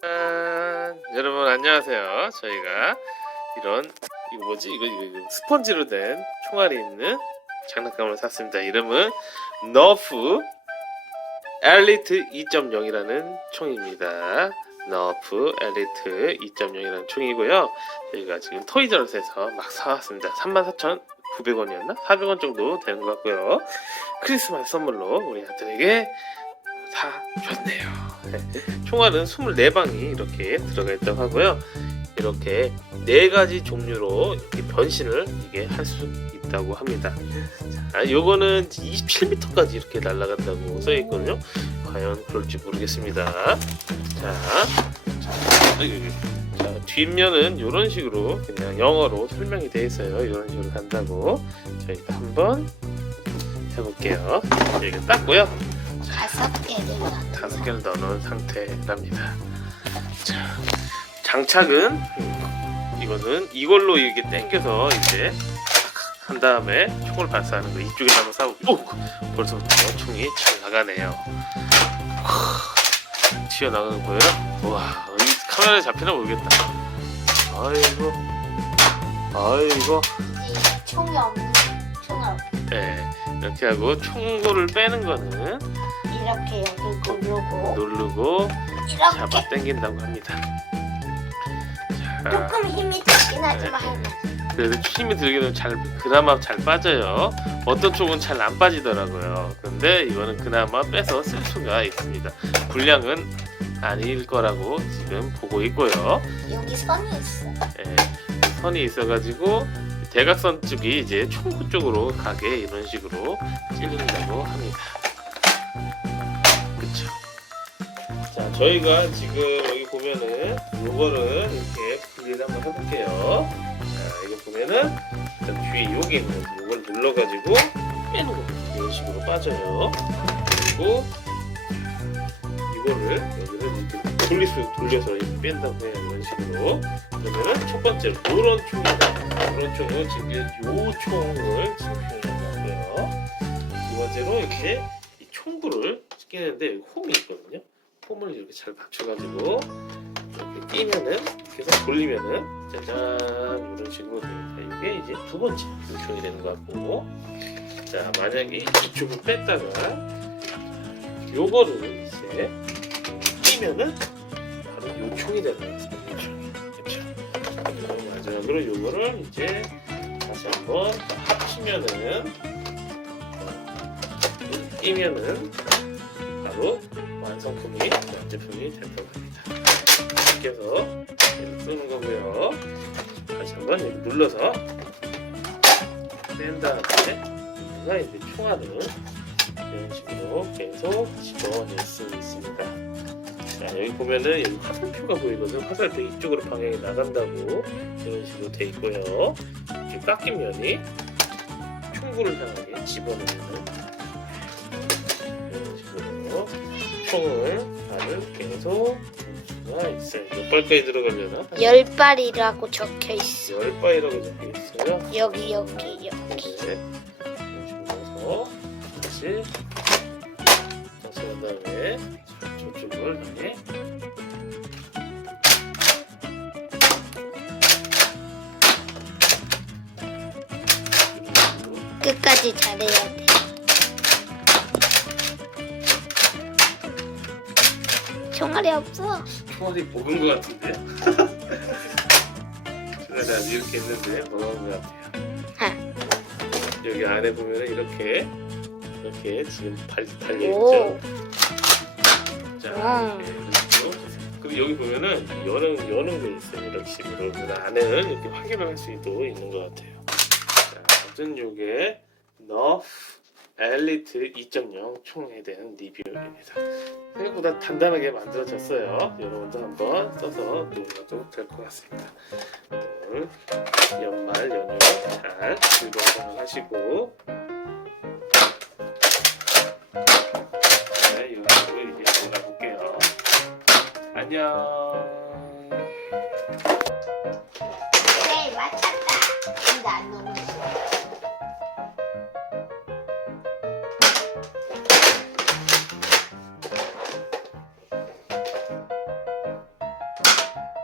짠! 여러분 안녕하세요. 저희가 이런 이거 뭐지? 이거, 이거, 이거 스펀지로 된 총알이 있는 장난감을 샀습니다. 이름은 너프 엘리트 2.0이라는 총입니다. 너프 엘리트 2.0이라는 총이고요. 저희가 지금 토이저롯에서 막 사왔습니다. 34,900원이었나? 400원 정도 되는 것 같고요. 크리스마스 선물로 우리 아들에게 사줬네요. 총알은 24방이 이렇게 들어가 있다고 하고요. 이렇게 네 가지 종류로 이렇게 변신을 이게 할 수 있다고 합니다. 자, 요거는 27m까지 이렇게 날아간다고 써 있거든요. 과연 그럴지 모르겠습니다. 자, 자, 여기, 뒷면은 이런 식으로 그냥 영어로 설명이 되어 있어요. 이런 식으로 간다고 저희가 한번 해볼게요. 여기 땄고요. 다섯 개를 넣는 다섯 개를 넣어놓은 상태랍니다. 자, 장착은 음, 이거는 이걸로 이렇게 당겨서 이제 한 다음에 총을 발사하는 거 이쪽에 한번 오! 벌써부터 총이 잘 나가네요. 후, 튀어나가는 거 보여요? 와, 이 카메라에 잡히나 모르겠다. 아이고, 아이고. 이 총이 없는 총알 없- 네, 이렇게 하고 총구를 빼는 거는 이렇게 여기 누르고 누르고 이렇게 잡아 당긴다고 합니다. 자, 조금 힘이 들긴 하지만 네. 그래도 힘이 들기는 잘 그나마 잘 빠져요. 어떤 쪽은 잘 안 빠지더라고요. 근데 이거는 그나마 빼서 쓸 수가 있습니다. 분량은 아닐 거라고 지금 보고 있고요. 여기 선이 있어. 예, 선이 있어가지고 대각선 쪽이 이제 총구 쪽으로 가게 이런 식으로 찔린다고 합니다. 그쵸? 자, 저희가 지금 여기 보면은 요거를 이렇게 분리를 한번 해볼게요. 자, 이거 보면은 일단 뒤에 요게 있는 거, 요걸 눌러가지고 빼는 겁니다. 이런 식으로 빠져요. 그리고 이거를 여기를 이렇게 돌릴 수 돌려서 이렇게 뺀다고 해요. 이런 식으로. 그러면은 첫 번째로 이런 총입니다. 이런 총은 지금 요 총을 지금 표현하고요. 두 번째로 이렇게 이 총구를 끼는데 홈이 있거든요. 홈을 이렇게 잘 맞춰가지고 이렇게 끼면은 계속 돌리면은 짜잔 이런 식으로 됩니다. 이게 이제 두 번째 요총이 되는 것 같고 자 만약에 이쪽을 뺐다가 요거를 이제 끼면은 바로 요 총이 되는 거예요. 요 총이. 그렇죠. 마지막으로 요거를 이제 다시 한번 합치면은 어, 끼면은 바로 완성품이 완제품이 된다고 합니다. 이렇게 해서 이렇게 쓰는 거고요. 다시 한번 이렇게 눌러서 뺀 다음에 우리가 이제 총알을 이런 식으로 계속 집어낼 수 있습니다. 자, 여기 보면은 여기 화살표가 보이거든요. 화살표 이쪽으로 방향이 나간다고 이런 식으로 돼 있고요. 이렇게 깎인 면이 총구를 향하게 집어넣는 이런 식으로 총을 발을 계속 수가 있어요. 몇 발까지 들어가려나? 열 발이라고 적혀 있어. 열 발이라고 적혀 있어요. 여기 여기 여기. 네. 집어서 다시 다시 한 다음에 저쪽을 향해 끝까지 잘해야 돼. 총알이 없어. 총알이 먹은 것 같은데? 제가 이렇게 했는데 먹은 것 같아요. 여기 안에 보면 이렇게 이렇게 지금 달, 달려 오. 있죠. 자, 와. 이렇게 그리고 여기 보면은 여는 여는 게 있어요. 식으로 그 안에는 이렇게 확인을 할 수도 있는 것 같아요. 자, 아무튼 요게 너프 엘리트 2.0 총에 대한 리뷰입니다. 생각보다 단단하게 만들어졌어요. 여러분도 한번 써서 놀아도 될 것 같습니다. 연말 연휴 잘 즐거운 하시고 안녕. 네, 맞췄다. 근데 안 넘어졌어.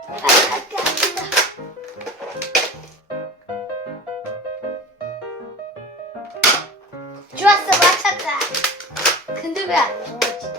바닥에 앉아. 좋았어, 맞췄다. 근데 왜 안 넘어지지?